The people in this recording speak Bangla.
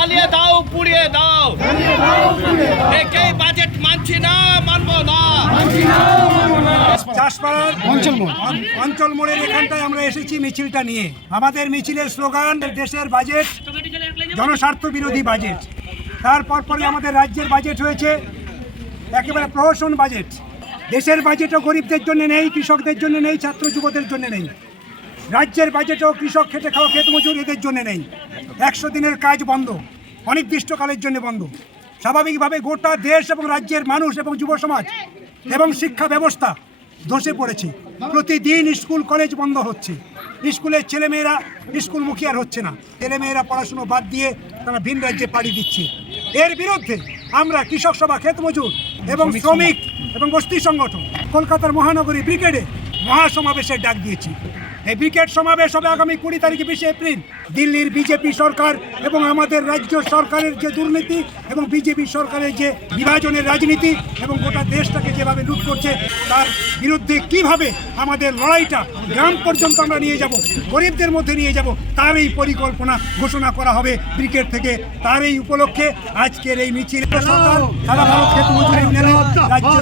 জ্বালিয়ে দাও পুড়িয়ে দাও। একেই বাজেট মানছি না মানবো না। চাষপাড়ার অঞ্চল মোড়। অঞ্চল মোড়ের এখানটায় আমরা এসেছি মিছিলটা নিয়ে। আমাদের মিছিলের স্লোগান দেশের বাজেট জনস্বার্থ বিরোধী বাজেট তারপর পরে আমাদের রাজ্যের বাজেট হয়েছে একেবারে প্রহসন বাজেট দেশের বাজেটও গরিবদের জন্য নেই কৃষকদের জন্য নেই ছাত্র যুবদের জন্য নেই। রাজ্যের বাজেটও কৃষক খেটে খাওয়া খেত মজুর এদের জন্য নেই। একশো দিনের কাজ বন্ধ অনির্দিষ্টকালের জন্য বন্ধ। স্বাভাবিকভাবে গোটা দেশ এবং রাজ্যের মানুষ এবং যুব সমাজ এবং শিক্ষা ব্যবস্থা ধসে পড়েছে। প্রতিদিন স্কুল কলেজ বন্ধ হচ্ছে। স্কুলের ছেলেমেয়েরা স্কুলমুখী আর হচ্ছে না। ছেলেমেয়েরা পড়াশুনো বাদ দিয়ে তারা ভিন রাজ্যে পাড়ি দিচ্ছে। এর বিরুদ্ধে আমরা কৃষক সভা ক্ষেত মজুর এবং শ্রমিক এবং বস্তি সংগঠন কলকাতার মহানগরী ব্রিগেডে মহাসমাবেশের ডাক দিয়েছি। এই ব্রিগেড সমাবেশ হবে আগামী কুড়ি তারিখে বিশে এপ্রিল। দিল্লির বিজেপি সরকার এবং আমাদের রাজ্য সরকারের যে দুর্নীতি এবং বিজেপি সরকারের যে বিভাজনের রাজনীতি এবং গোটা দেশটাকে যেভাবে লুট করছে, তার বিরুদ্ধে কীভাবে আমাদের লড়াইটা গ্রাম পর্যন্ত আমরা নিয়ে যাব, গরিবদের মধ্যে নিয়ে যাব, তার এই পরিকল্পনা ঘোষণা করা হবে ক্রিকেট থেকে। তার এই উপলক্ষে আজকের এই মিছিল, সারা ভারত রাজ্য